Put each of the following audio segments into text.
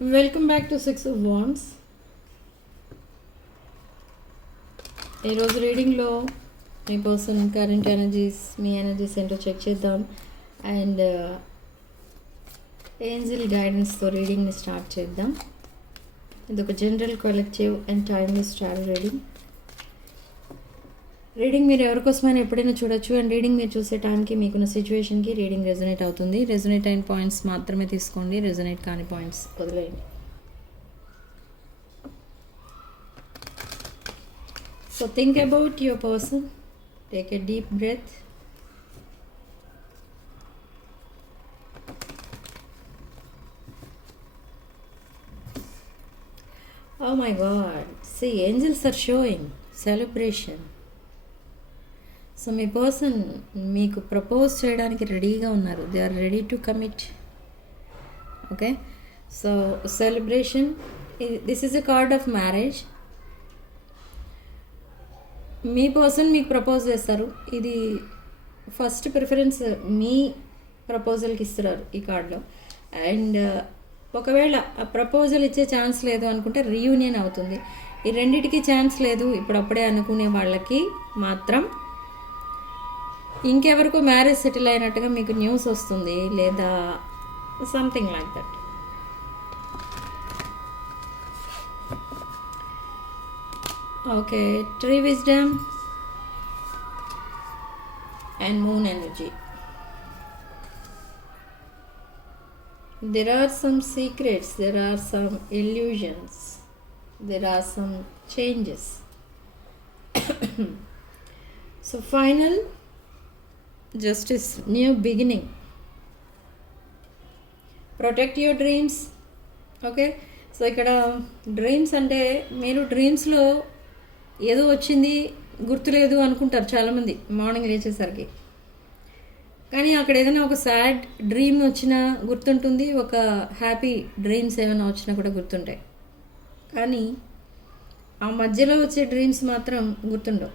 Welcome back to 6 of Wands. ఈరోజు రీడింగ్లో మీ person current energies, మీ energies ఏంటో check చేద్దాం. And angel గైడెన్స్తో రీడింగ్ని start చేద్దాం. ఇది ఒక general collective and timeless tarot reading మీరు ఎవరికోసమైనా ఎప్పుడైనా చూడొచ్చు. అండ్ రీడింగ్ మీరు చూసే టైంకి మీకున్న సిచ్యువేషన్కి రీడింగ్ రెజొనేట్ అవుతుంది. రెజొనేట్ అయిన పాయింట్స్ మాత్రమే తీసుకోండి, రెజొనేట్ కాని పాయింట్స్ వదిలేయండి. So think about your person, take a deep breath. Oh my God, see, angels are showing celebration. So మీ పర్సన్ మీకు ప్రపోజ్ చేయడానికి రెడీగా ఉన్నారు. They are ready to commit. Okay, so celebration. This is a card of marriage. మీ person మీకు propose చేస్తారు. ఇది first preference మీ ప్రపోజల్కి ఇస్తున్నారు ఈ కార్డులో. అండ్ ఒకవేళ ఆ ప్రపోజల్ ఇచ్చే ఛాన్స్ లేదు అనుకుంటే రీయూనియన్ అవుతుంది. ఈ రెండిటికి ఛాన్స్ లేదు ఇప్పుడప్పుడే అనుకునే వాళ్ళకి మాత్రం ఇంకెవరికో మ్యారేజ్ సెటిల్ అయినట్టుగా మీకు న్యూస్ వస్తుంది, లేదా something like that. Okay, tree wisdom and moon energy. There are some secrets, there are some illusions, there are some changes. So final justice, new beginning. Protect your dreams. Okay, so ఇక్కడ dreams అంటే మీరు డ్రీమ్స్లో ఏదో వచ్చింది గుర్తులేదు అనుకుంటారు చాలామంది morning లేచేసరికి. కానీ అక్కడ ఏదైనా ఒక సాడ్ డ్రీమ్ వచ్చినా గుర్తుంటుంది, ఒక హ్యాపీ డ్రీమ్స్ ఏమైనా వచ్చినా కూడా గుర్తుంటాయి. కానీ ఆ మధ్యలో వచ్చే డ్రీమ్స్ మాత్రం గుర్తుండవు.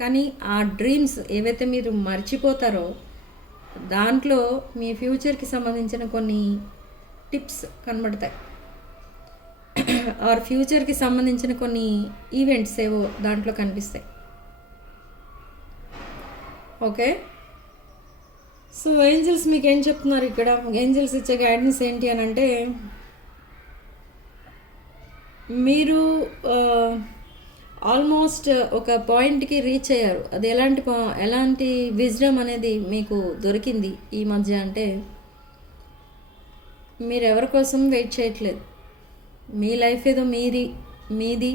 కానీ ఆ డ్రీమ్స్ ఏవైతే మీరు మర్చిపోతారో దాంట్లో మీ ఫ్యూచర్కి సంబంధించిన కొన్ని టిప్స్ కనబడతాయి. ఆర్ ఫ్యూచర్కి సంబంధించిన కొన్ని ఈవెంట్స్ ఏవో దాంట్లో కనిపిస్తాయి. ఓకే, సో ఏంజల్స్ మీకు ఏం చెప్తున్నారు ఇక్కడ? ఏంజల్స్ ఇచ్చే గైడెన్స్ ఏంటి అని అంటే, మీరు ఆల్మోస్ట్ ఒక పాయింట్కి రీచ్ అయ్యారు. అది ఎలాంటి విజ్డమ్ అనేది మీకు దొరికింది ఈ మధ్య అంటే, మీరు ఎవరి కోసం వెయిట్ చేయట్లేదు. మీ లైఫ్ ఏదో మీది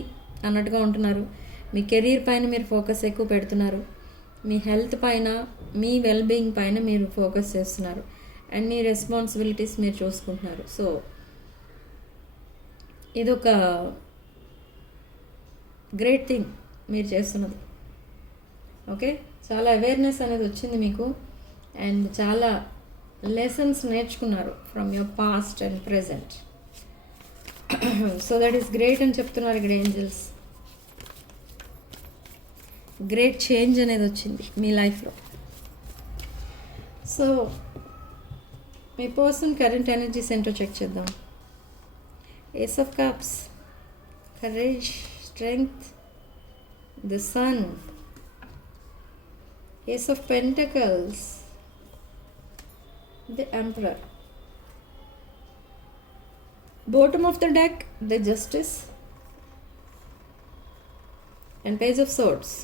అన్నట్టుగా ఉంటున్నారు. మీ కెరీర్ పైన మీరు ఫోకస్ ఎక్కువ పెడుతున్నారు. మీ హెల్త్ పైన, మీ వెల్బీయింగ్ పైన మీరు ఫోకస్ చేస్తున్నారు. అండ్ మీ రెస్పాన్సిబిలిటీస్ మీరు చూసుకుంటున్నారు. సో ఇదొక గ్రేట్ థింగ్ మీరు చేస్తున్నది. ఓకే, చాలా అవేర్నెస్ అనేది వచ్చింది మీకు. అండ్ చాలా లెసన్స్ నేర్చుకున్నారు from your past and present. So that is great అని చెప్తున్నారు ఇక్కడ ఏంజల్స్. గ్రేట్ చేంజ్ అనేది వచ్చింది మీ లైఫ్లో. సో మీ పర్సన్ కరెంట్ ఎనర్జీస్ ఏంటో చెక్ చేద్దాం. Ace of cups, courage, strength, the sun, ace of pentacles, the emperor, bottom of the deck, the justice, and page of swords.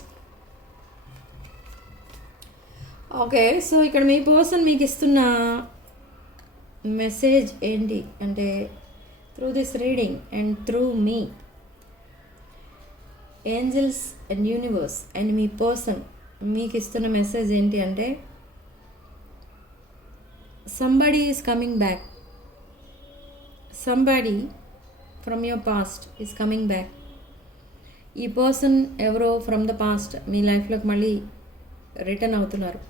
Okay, so ఇక్కడ మీ person మీకు ఇస్తున్న మెసేజ్ ఏంటి అంటే, through this reading and through మీ, angels and universe and మీ person మీకు ఇస్తున్న మెసేజ్ ఏంటి అంటే, somebody is coming back. Somebody from your past is coming back. ఈ పర్సన్ ఎవరో ఫ్రమ్ ద పాస్ట్ మీ లైఫ్లోకి మళ్ళీ రిటర్న్ అవుతున్నారు.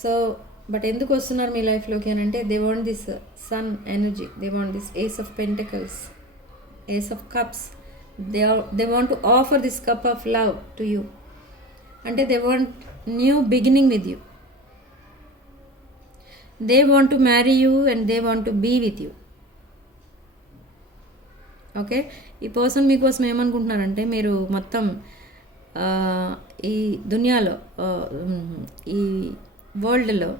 సో బట్ ఎందుకు వస్తున్నారు మీ లైఫ్లోకి అని అంటే, they want this sun energy, they want this ace of pentacles, ace of cups. They want to offer this cup of love to you. అంటే they want new beginning with you. They want to marry you and they want to be with you. Okay, ఈ person మీకోసం ఏమనుకుంటున్నారంటే మీరు మొత్తం ఈ దునియాలో ఈ వరల్డ్లో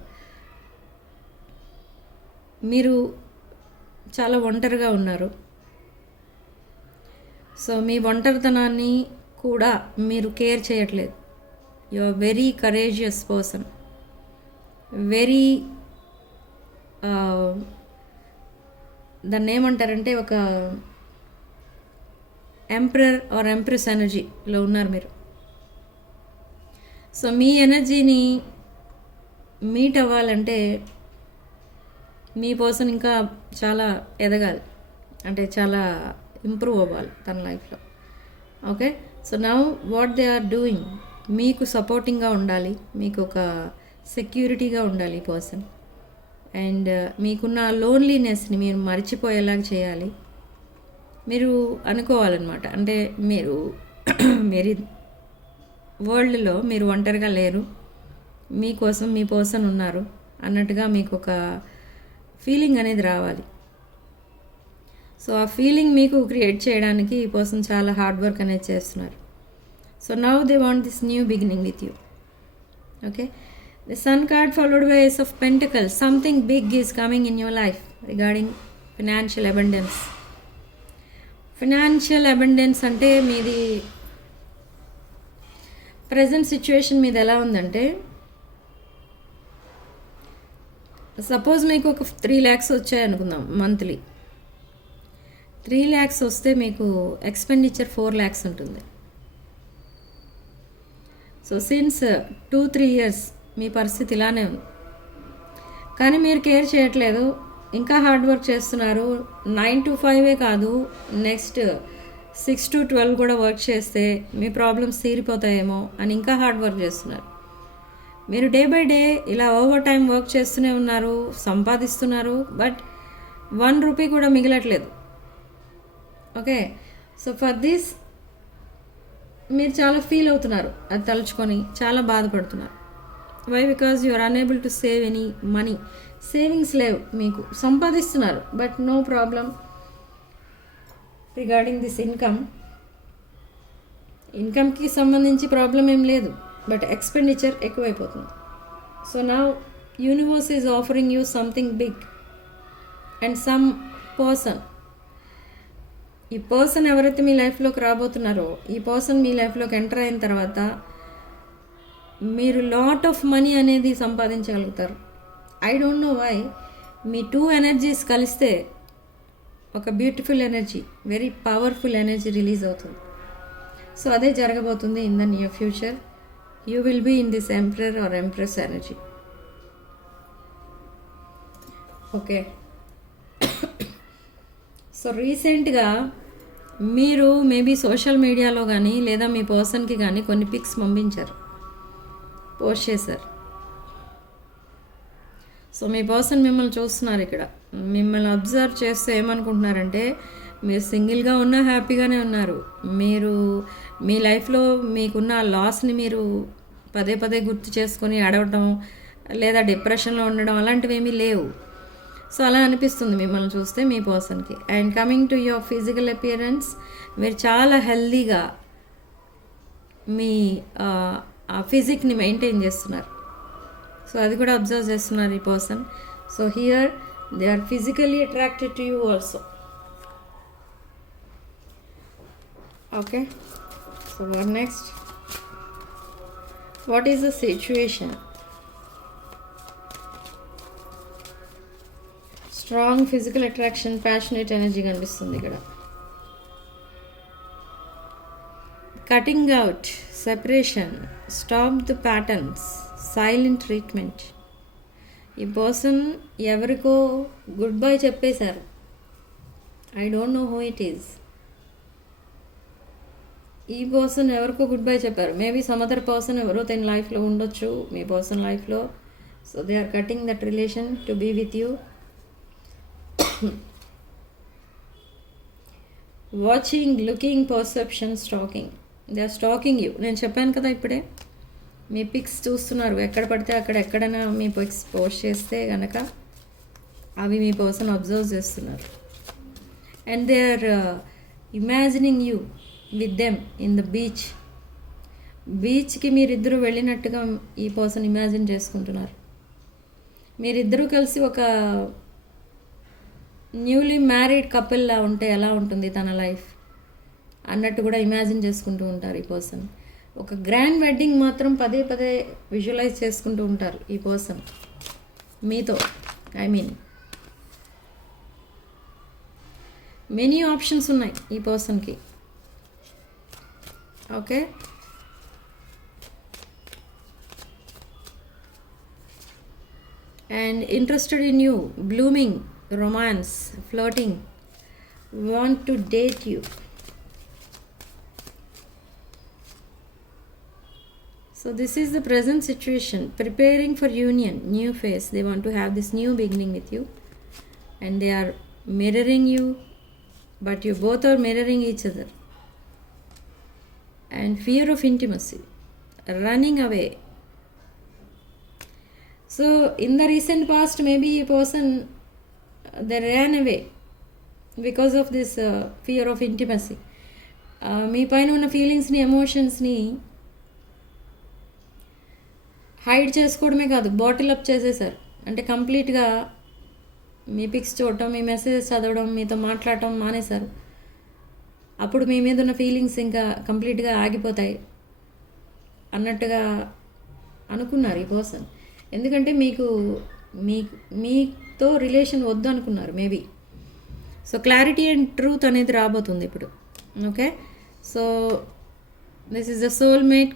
మీరు చాలా ఒంటరిగా ఉన్నారు. సో మీ ఒంటరితనాన్ని కూడా మీరు కేర్ చేయట్లేదు. You are very courageous person, very దాన్ని ఏమంటారంటే ఒక ఎంపరర్ ఆర్ ఎంప్రెస్ ఎనర్జీలో ఉన్నారు మీరు. సో మీ ఎనర్జీని మీట్ అవ్వాలంటే మీ పర్సన్ ఇంకా చాలా ఎదగాలి, అంటే చాలా ఇంప్రూవ్ అవ్వాలి తన లైఫ్లో. Okay, so now what they are doing, మీకు సపోర్టింగ్గా ఉండాలి, మీకు ఒక సెక్యూరిటీగా ఉండాలి ఈ పర్సన్. అండ్ మీకున్న లోన్లీనెస్ని మీరు మర్చిపోయేలాగా చేయాలి. మీరు అనుకోవాలన్నమాట, అంటే మీరు మీరు వరల్డ్లో మీరు ఒంటరిగా లేరు, మీకోసం మీ పర్సన్ ఉన్నారు అన్నట్టుగా మీకు ఒక ఫీలింగ్ అనేది రావాలి. సో ఆ ఫీలింగ్ మీకు క్రియేట్ చేయడానికి ఈ పర్సన్ చాలా హార్డ్ వర్క్ అనేది చేస్తున్నారు. So now they want this new beginning with you. Okay, the sun card followed by ace of pentacles. Something big is coming in your life regarding financial abundance. Financial abundance అంటే మీది present situation మీద ఎలా ఉందంటే, suppose మీకు ఒక 3 lakhs వచ్చాయనుకుందాం monthly. 3 lakhs వస్తే మీకు expenditure 4 lakhs ఉంటుంది. సో సిన్స్ 2-3 years మీ పరిస్థితి ఇలానే ఉంది, కానీ మీరు కేర్ చేయట్లేదు, ఇంకా హార్డ్ వర్క్ చేస్తున్నారు. 9 to 5 కాదు, నెక్స్ట్ 6 to 12 కూడా వర్క్ చేస్తే మీ ప్రాబ్లమ్స్ తీరిపోతాయేమో అని ఇంకా హార్డ్ వర్క్ చేస్తున్నారు. మీరు డే బై డే ఇలా ఓవర్ టైం వర్క్ చేస్తూనే ఉన్నారు, సంపాదిస్తున్నారు, బట్ 1 రూపీ కూడా మిగలట్లేదు. ఓకే, సో ఫర్ దిస్ మీరు చాలా ఫీల్ అవుతున్నారు, అది తలుచుకొని చాలా బాధపడుతున్నారు. Why? Because you are unable to save any money. Savings లేవు, మీకు సంపాదిస్తున్నారు but no problem regarding this income. ఇన్కమ్కి సంబంధించి ప్రాబ్లం ఏం లేదు, బట్ ఎక్స్పెండిచర్ ఎక్కువైపోతుంది. So now universe is offering you something big and some person. ఈ పర్సన్ ఎవరైతే మీ లైఫ్లోకి రాబోతున్నారో, ఈ పర్సన్ మీ లైఫ్లోకి ఎంటర్ అయిన తర్వాత మీరు లాట్ ఆఫ్ మనీ అనేది సంపాదించగలుగుతారు. I don't know why. మీ 2 energies కలిస్తే ఒక beautiful energy, very powerful energy release అవుతుంది. సో అదే జరగబోతుంది in the near future. You will be in this emperor or empress energy. Okay, so రీసెంట్గా మీరు మేబీ సోషల్ మీడియాలో కానీ లేదా మీ పర్సన్కి కానీ కొన్ని పిక్స్ పంపించారు, పోస్ట్ చేశారు. సో మీ పర్సన్ మిమ్మల్ని చూస్తున్నారు. ఇక్కడ మిమ్మల్ని అబ్జర్వ్ చేస్తే ఏమనుకుంటున్నారంటే, మీరు సింగిల్గా ఉన్నా హ్యాపీగానే ఉన్నారు, మీరు మీ లైఫ్లో మీకున్న లాస్ని మీరు పదే పదే గుర్తు చేసుకొని అడవటం లేదా డిప్రెషన్లో ఉండడం అలాంటివి ఏమీ లేవు. సో అలా అనిపిస్తుంది మిమ్మల్ని చూస్తే మీ పర్సన్కి. And coming to your physical appearance, మీరు చాలా హెల్దీగా మీ ఆ ఫిజిక్ని మెయింటైన్ చేస్తున్నారు. సో అది కూడా అబ్జర్వ్ చేస్తున్నారు ఈ person. So here they are physically attracted to you also. Okay, so what next? What is the situation? Strong physical attraction, passionate energy కనిపిస్తుంది ఇక్కడ. Cutting out, separation, stop the patterns, silent treatment. ఈ person ఎవరికో good bye చెప్పేశారు. I don't know who it is. ఈ person ఎవరికో good bye చెప్పారు. Maybe some other person ఎవరో తన లైఫ్లో ఉండొచ్చు, మీ పర్సన్ లైఫ్లో. So they are cutting that relation to be with you. Watching, looking, perception, stalking. They are stalking you. నేను చెప్పాను కదా ఇప్పుడే, మీ పిక్స్ చూస్తున్నారు, ఎక్కడ పడితే అక్కడ ఎక్కడైనా మీ పిక్స్ పోస్ట్ చేస్తే కనుక అవి మీ పర్సన్ అబ్జర్వ్ చేస్తున్నారు. And they are imagining you with them in the బీచ్కి మీరిద్దరూ వెళ్ళినట్టుగా ఈ పర్సన్ ఇమాజిన్ చేసుకుంటున్నారు. మీరిద్దరూ కలిసి ఒక న్యూలీ మ్యారీడ్ కపుల్లా ఉంటే ఎలా ఉంటుంది తన లైఫ్ అన్నట్టు కూడా ఇమాజిన్ చేసుకుంటూ ఉంటారు ఈ పర్సన్. ఒక గ్రాండ్ వెడ్డింగ్ మాత్రం పదే పదే విజువలైజ్ చేసుకుంటూ ఉంటారు ఈ పర్సన్ మీతో. మెనీ ఆప్షన్స్ ఉన్నాయి ఈ పర్సన్కి. Okay, and interested in you, blooming, romance, flirting, want to date you. So this is the present situation, preparing for union, new phase. They want to have this new beginning with you, and they are mirroring you, but you both are mirroring each other. And fear of intimacy, running away. So in the recent past, maybe a person they ran away because of this fear of intimacy. మీ పైన ఉన్న ఫీలింగ్స్ని, ఎమోషన్స్ని hide చేసుకోవడమే కాదు, bottle up చేసేసారు. అంటే కంప్లీట్గా మీ pics చూడటం, మీ మెసేజెస్ చదవడం, మీతో మాట్లాడటం మానేశారు. అప్పుడు మీ మీద ఉన్న ఫీలింగ్స్ ఇంకా కంప్లీట్గా ఆగిపోతాయి అన్నట్టుగా అనుకున్నారు ఈ పర్సన్. ఎందుకంటే మీతో రిలేషన్ వద్దు అనుకున్నారు maybe. So clarity and truth అనేది రాబోతుంది ఇప్పుడు. Okay, so this is the soulmate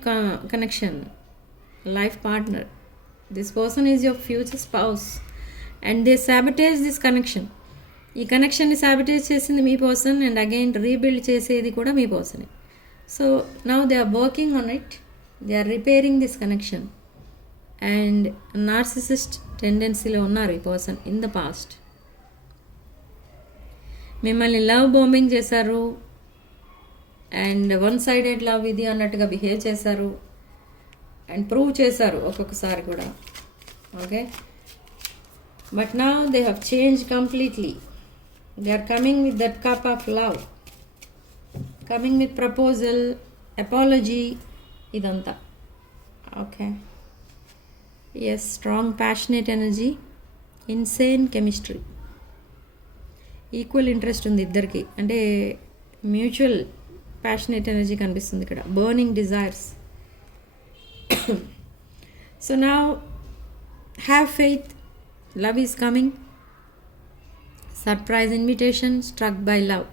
connection, life partner. This person is your future spouse and they sabotage this connection. ఈ కనెక్షన్ని సాబిటేజ్ చేసింది మీ పర్సన్ అండ్ అగైన్ రీబిల్డ్ చేసేది కూడా మీ పర్సనే. So now they are working on it, they are repairing this connection. And narcissist టెండెన్సీలో ఉన్నారు ఈ పర్సన్ ఇన్ ద పాస్ట్. మిమ్మల్ని లవ్ బాంబింగ్ చేశారు అండ్ వన్ సైడెడ్ లవ్ ఇది అన్నట్టుగా బిహేవ్ చేశారు అండ్ ప్రూవ్ చేశారు ఒక్కొక్కసారి కూడా. Okay, but now they have change completely. They are coming with that cup of love, coming with proposal, apology, ఇదంతా. Okay, yes, strong passionate energy, insane chemistry, equal interest ఉంది ఇద్దరికి. అంటే mutual passionate energy కనిపిస్తుంది ఇక్కడ, burning desires. So now have faith, love is coming, surprise invitation, struck by love.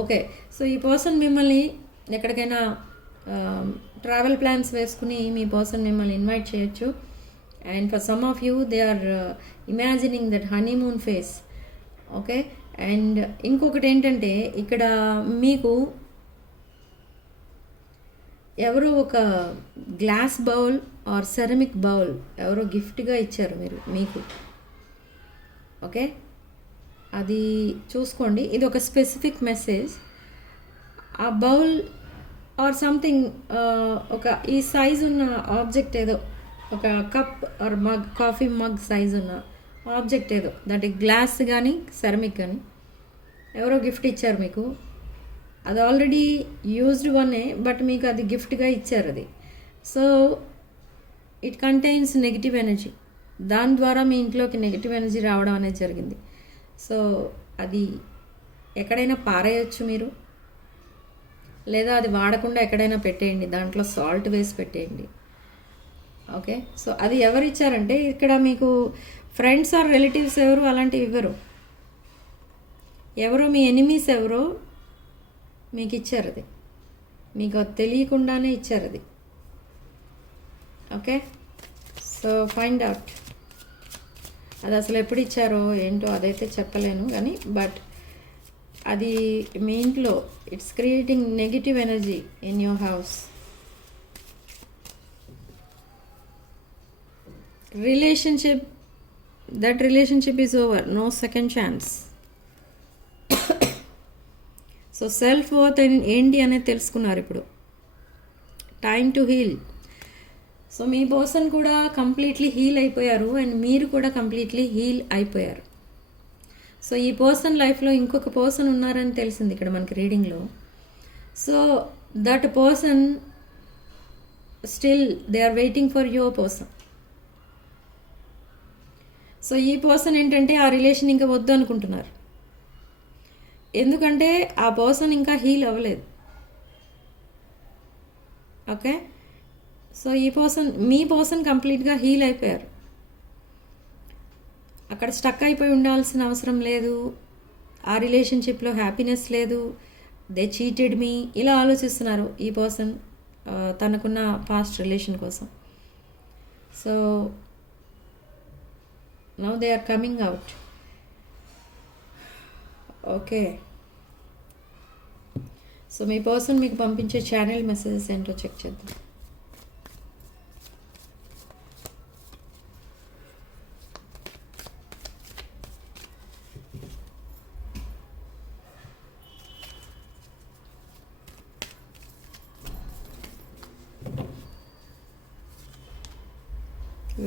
Okay, so ఈ person మిమ్మల్ని ఎక్కడికైనా travel plans వేసుకుని మీ పర్సన్ మిమ్మల్ని ఇన్వైట్ చేయొచ్చు. And for some of you they are imagining that honeymoon phase. Okay, and ఇంకొకటి ఏంటంటే ఇక్కడ మీకు ఎవరో ఒక glass bowl or ceramic bowl ఎవరో గిఫ్ట్గా ఇచ్చారు మీకు. ఓకే, అది చూసుకోండి, ఇది ఒక స్పెసిఫిక్ మెసేజ్. ఆ బౌల్ ఆర్ సంథింగ్, ఒక ఈ సైజ్ ఉన్న ఆబ్జెక్ట్ ఏదో, ఒక cup or mug, coffee mug size ఉన్న ఆబ్జెక్ట్ ఏదో, దట్ గ్లాస్ కానీ సెరమిక్ కానీ ఎవరో గిఫ్ట్ ఇచ్చారు మీకు. అది ఆల్రెడీ యూజ్డ్ వన్నే, బట్ మీకు అది గిఫ్ట్గా ఇచ్చారు అది. So it contains negative energy. దాని ద్వారా మీ ఇంట్లోకి నెగిటివ్ ఎనర్జీ రావడం అనేది జరిగింది. సో అది ఎక్కడైనా పారేయచ్చు మీరు, లేదా అది వాడకుండా ఎక్కడైనా పెట్టేయండి, దాంట్లో సాల్ట్ వేసి పెట్టేయండి. ఓకే, సో అది ఎవరు ఇచ్చారంటే ఇక్కడ మీకు ఫ్రెండ్స్ ఆర్ రిలేటివ్స్ ఎవరు అలాంటివి ఇవ్వరు, ఎవరో మీ ఎనిమీస్ ఎవరో మీకు ఇచ్చారు, అది మీకు తెలియకుండానే ఇచ్చారు అది. ఓకే, సో ఫైండ్ అవుట్ అది అసలు ఎప్పుడు ఇచ్చారో ఏంటో అదైతే చెప్పలేను కానీ, బట్ అది మీ ఇంట్లో it's creating negative energy in your house. Relationship, that relationship is over, no second chance. So self worth ఏంటి అనేది తెలుసుకున్నారు ఇప్పుడు. Time to heal. సో మీ పర్సన్ కూడా కంప్లీట్లీ హీల్ అయిపోయారు అండ్ మీరు కూడా కంప్లీట్లీ హీల్ అయిపోయారు. సో ఈ పర్సన్ లైఫ్లో ఇంకొక పర్సన్ ఉన్నారని తెలిసింది ఇక్కడ మనకి రీడింగ్లో. So that person still they are waiting for your person. So ఈ పర్సన్ ఏంటంటే ఆ రిలేషన్ ఇంకా వద్దు అనుకుంటున్నారు. ఎందుకంటే ఆ పర్సన్ ఇంకా హీల్ అవ్వలేదు. ఓకే, సో ఈ పర్సన్ మీ పర్సన్ కంప్లీట్గా హీల్ అయిపోయారు. అక్కడ స్టక్ అయిపోయి ఉండాల్సిన అవసరం లేదు. ఆ రిలేషన్షిప్లో హ్యాపీనెస్ లేదు. దే చీటెడ్ మీ ఇలా ఆలోచిస్తున్నారు ఈ పర్సన్ తనకున్న పాస్ట్ రిలేషన్ కోసం. So now they are coming out. Okay, so మీ పర్సన్ మీకు పంపించే ఛానల్ మెసేజెస్ ఏంటో చెక్ చేద్దాం.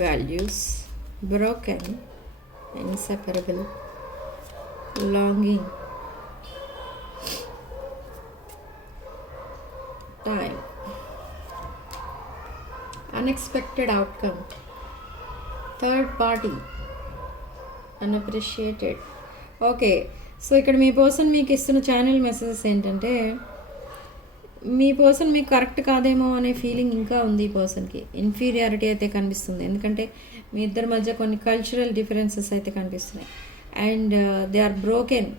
Values, broken, inseparable, longing, time, unexpected outcome, third party, unappreciated. Okay, so ఇక్కడ మీ పర్సన్ మీకు ఇస్తున్న ఛానల్ మెసేజెస్ ఏంటంటే మీ పర్సన్ మీకు కరెక్ట్ కాదేమో అనే ఫీలింగ్ ఇంకా ఉంది. ఈ పర్సన్కి ఇన్ఫీరియారిటీ అయితే కనిపిస్తుంది. ఎందుకంటే మీ ఇద్దరి మధ్య కొన్ని కల్చరల్ డిఫరెన్సెస్ అయితే కనిపిస్తున్నాయి. And they are broken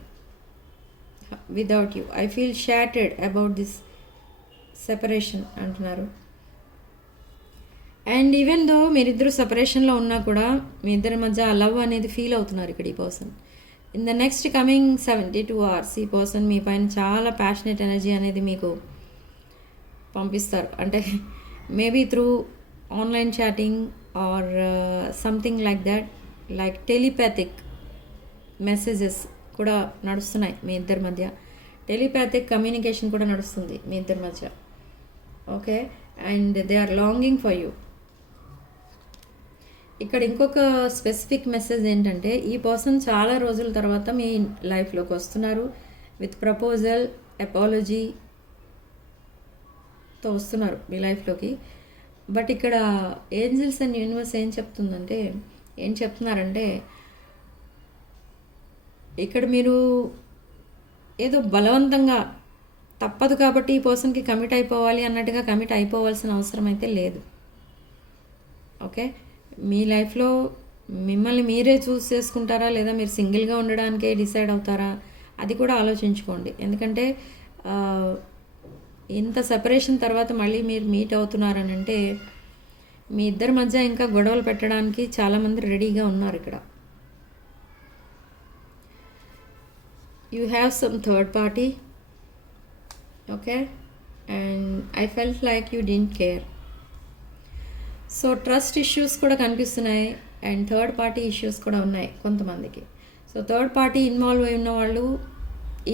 without you. I feel shattered about this separation అంటున్నారు. అండ్ ఈవెన్ దో మీరిద్దరు సెపరేషన్లో ఉన్నా కూడా మీ ఇద్దరి మధ్య ఆ లవ్ అనేది ఫీల్ అవుతున్నారు ఇక్కడ ఈ person. In the next coming 72 hours ఈ పర్సన్ మీ పైన చాలా ప్యాషనెట్ ఎనర్జీ అనేది మీకు పంపిస్తారు. అంటే maybe through online chatting or something like that, like telepathic messages కూడా నడుస్తున్నాయి మీ ఇద్దరి మధ్య. టెలిపాథిక్ కమ్యూనికేషన్ కూడా నడుస్తుంది మీ ఇద్దరి మధ్య. Okay, and they are longing for you. ఇక్కడ ఇంకొక స్పెసిఫిక్ మెసేజ్ ఏంటంటే ఈ పర్సన్ చాలా రోజుల తర్వాత మీ లైఫ్లోకి వస్తున్నారు విత్ ప్రపోజల్, అపాలజీ తో వస్తున్నారు మీ లైఫ్లోకి. బట్ ఇక్కడ ఏంజల్స్ అండ్ యూనివర్స్ ఏం చెప్తున్నారంటే ఇక్కడ మీరు ఏదో బలవంతంగా తప్పదు కాబట్టి ఈ పర్సన్కి కమిట్ అయిపోవాలి అన్నట్టుగా కమిట్ అయిపోవాల్సిన అవసరం అయితే లేదు. ఓకే, మీ లైఫ్లో మిమ్మల్ని మీరే చూస్ చేసుకుంటారా లేదా మీరు సింగిల్గా ఉండడానికే డిసైడ్ అవుతారా అది కూడా ఆలోచించుకోండి. ఎందుకంటే ఇంత సెపరేషన్ తర్వాత మళ్ళీ మీరు మీట్ అవుతున్నారని అంటే మీ ఇద్దరి మధ్య ఇంకా గొడవలు పెట్టడానికి చాలామంది రెడీగా ఉన్నారు ఇక్కడ. You have some third party. Okay, and I felt like you didn't care. So trust issues కూడా కనిపిస్తున్నాయి అండ్ థర్డ్ పార్టీ ఇష్యూస్ కూడా ఉన్నాయి కొంతమందికి. సో థర్డ్ పార్టీ ఇన్వాల్వ్ అయి ఉన్న వాళ్ళు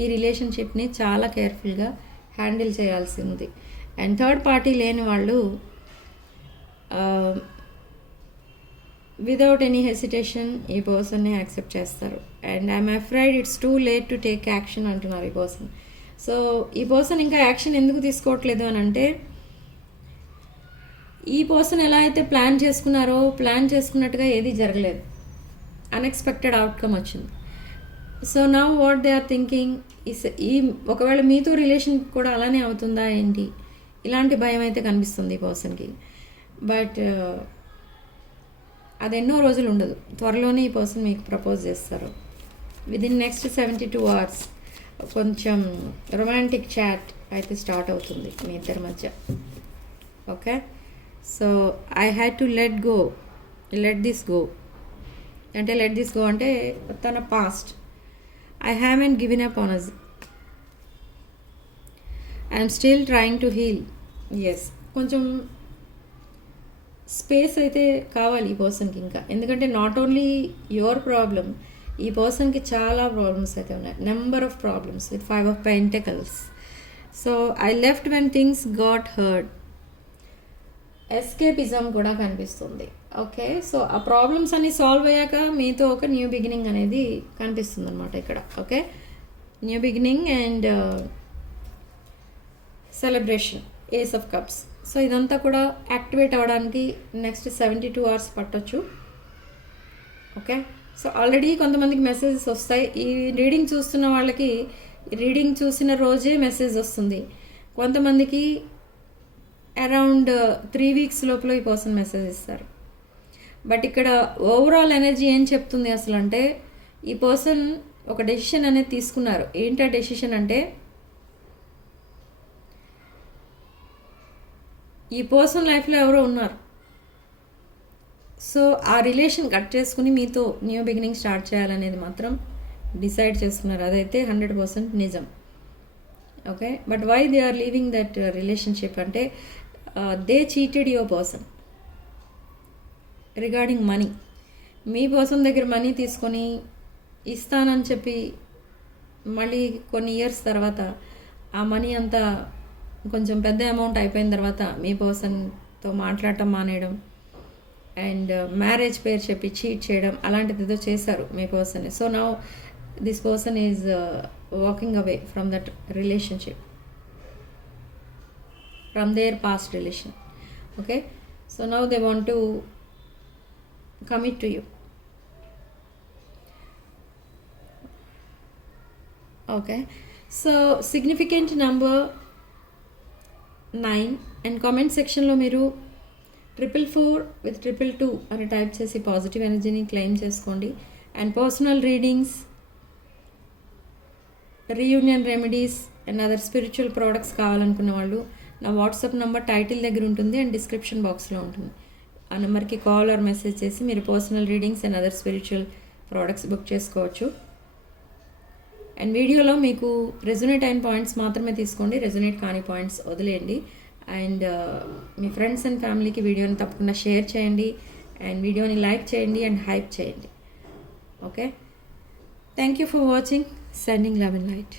ఈ రిలేషన్షిప్ని చాలా కేర్ఫుల్గా హ్యాండిల్ చేయాల్సి ఉంది. అండ్ థర్డ్ పార్టీ లేని వాళ్ళు విదౌట్ ఎనీ హెసిటేషన్ ఈ పర్సన్ని యాక్సెప్ట్ చేస్తారు. And I'm afraid it's too late to take action అంటున్నారు ఈ పర్సన్. సో ఈ పర్సన్ ఇంకా యాక్షన్ ఎందుకు తీసుకోవట్లేదు అని అంటే ఈ పర్సన్ ఎలా అయితే ప్లాన్ చేసుకున్నట్టుగా ఏది జరగలేదు. అన్ఎక్స్పెక్టెడ్ అవుట్కమ్ వచ్చింది. So now what they are thinking ఈ ఒకవేళ మీతో రిలేషన్ కూడా అలానే అవుతుందా ఏంటి, ఇలాంటి భయం అయితే కనిపిస్తుంది ఈ పర్సన్కి. బట్ అది ఎన్నో రోజులు ఉండదు, త్వరలోనే ఈ పర్సన్ మీకు ప్రపోజ్ చేస్తారు. విదిన్ నెక్స్ట్ 72 hours కొంచెం రొమాంటిక్ చాట్ అయితే స్టార్ట్ అవుతుంది మీ ఇద్దరి మధ్య. Okay, so I had to let this go అంటే తన past I haven't given up on us. I am still trying to heal. Yes, కొంచెం స్పేస్ అయితే కావాలి ఈ పర్సన్కి ఇంకా. ఎందుకంటే నాట్ ఓన్లీ యువర్ ప్రాబ్లం, ఈ పర్సన్కి చాలా ప్రాబ్లమ్స్ అయితే ఉన్నాయి. Number of problems with 5 of Pentacles. So I left when things got hard. Escapism కూడా కనిపిస్తుంది. ఓకే, సో ఆ ప్రాబ్లమ్స్ అన్ని సాల్వ్ అయ్యాక మీతో ఒక న్యూ బిగినింగ్ అనేది కనిపిస్తుంది అనమాట ఇక్కడ. Okay, new beginning and celebration, ace of cups. So ఇదంతా కూడా యాక్టివేట్ అవ్వడానికి నెక్స్ట్ 72 hours పట్టొచ్చు. ఓకే, సో ఆల్రెడీ కొంతమందికి మెసేజెస్ వస్తాయి. ఈ రీడింగ్ చూస్తున్న వాళ్ళకి రీడింగ్ చూసిన రోజే మెసేజ్ వస్తుంది. కొంతమందికి అరౌండ్ 3 weeks లోపల ఈ పర్సన్ మెసేజ్ ఇస్తారు. బట్ ఇక్కడ ఓవరాల్ ఎనర్జీ ఏం చెప్తుంది అసలు అంటే, ఈ పర్సన్ ఒక డెసిషన్ అనేది తీసుకున్నారు. ఏంటి ఆ డెసిషన్ అంటే, ఈ పర్సన్ లైఫ్లో ఎవరో ఉన్నారు. సో ఆ రిలేషన్ కట్ చేసుకుని మీతో న్యూ బిగినింగ్ స్టార్ట్ చేయాలనేది మాత్రం డిసైడ్ చేసుకున్నారు. అదైతే 100% నిజం. Okay, but why they are leaving that relationship అంటే, they cheated your person regarding money. మీ పర్సన్ దగ్గర మనీ తీసుకొని ఇస్తానని చెప్పి మళ్ళీ కొన్ని ఇయర్స్ తర్వాత ఆ మనీ అంతా కొంచెం పెద్ద అమౌంట్ అయిపోయిన తర్వాత మీ పర్సన్తో మాట్లాడటం మానేయడం అండ్ మ్యారేజ్ పేరు చెప్పి చీట్ చేయడం అలాంటిది ఏదో చేశారు మీ person. So now this person is walking away from that relationship, from their past relation. Okay, so now they want to commit to you. Okay, so significant number 9 and comment section లో మీరు 444 with 222 అని type చేసి positive ఎనర్జీని claim చేసుకోండి. And personal readings, reunion remedies and other spiritual products కావాలనుకున్న వాళ్ళు నా WhatsApp number title దగ్గర ఉంటుంది అండ్ డిస్క్రిప్షన్ బాక్స్లో ఉంటుంది. ఆ నెంబర్కి కాల్ ఆర్ మెసేజ్ చేసి మీరు personal readings and other spiritual products book చేసుకోవచ్చు. అండ్ వీడియోలో మీకు రెజొనేట్ అయిన పాయింట్స్ మాత్రమే తీసుకోండి, రెజొనేట్ కాని పాయింట్స్ వదిలేయండి. అండ్ మీ ఫ్రెండ్స్ అండ్ ఫ్యామిలీకి వీడియోని తప్పకుండా షేర్ చేయండి అండ్ వీడియోని లైక్ చేయండి అండ్ హైప్ చేయండి. Okay, thank you for watching. Sending love and light.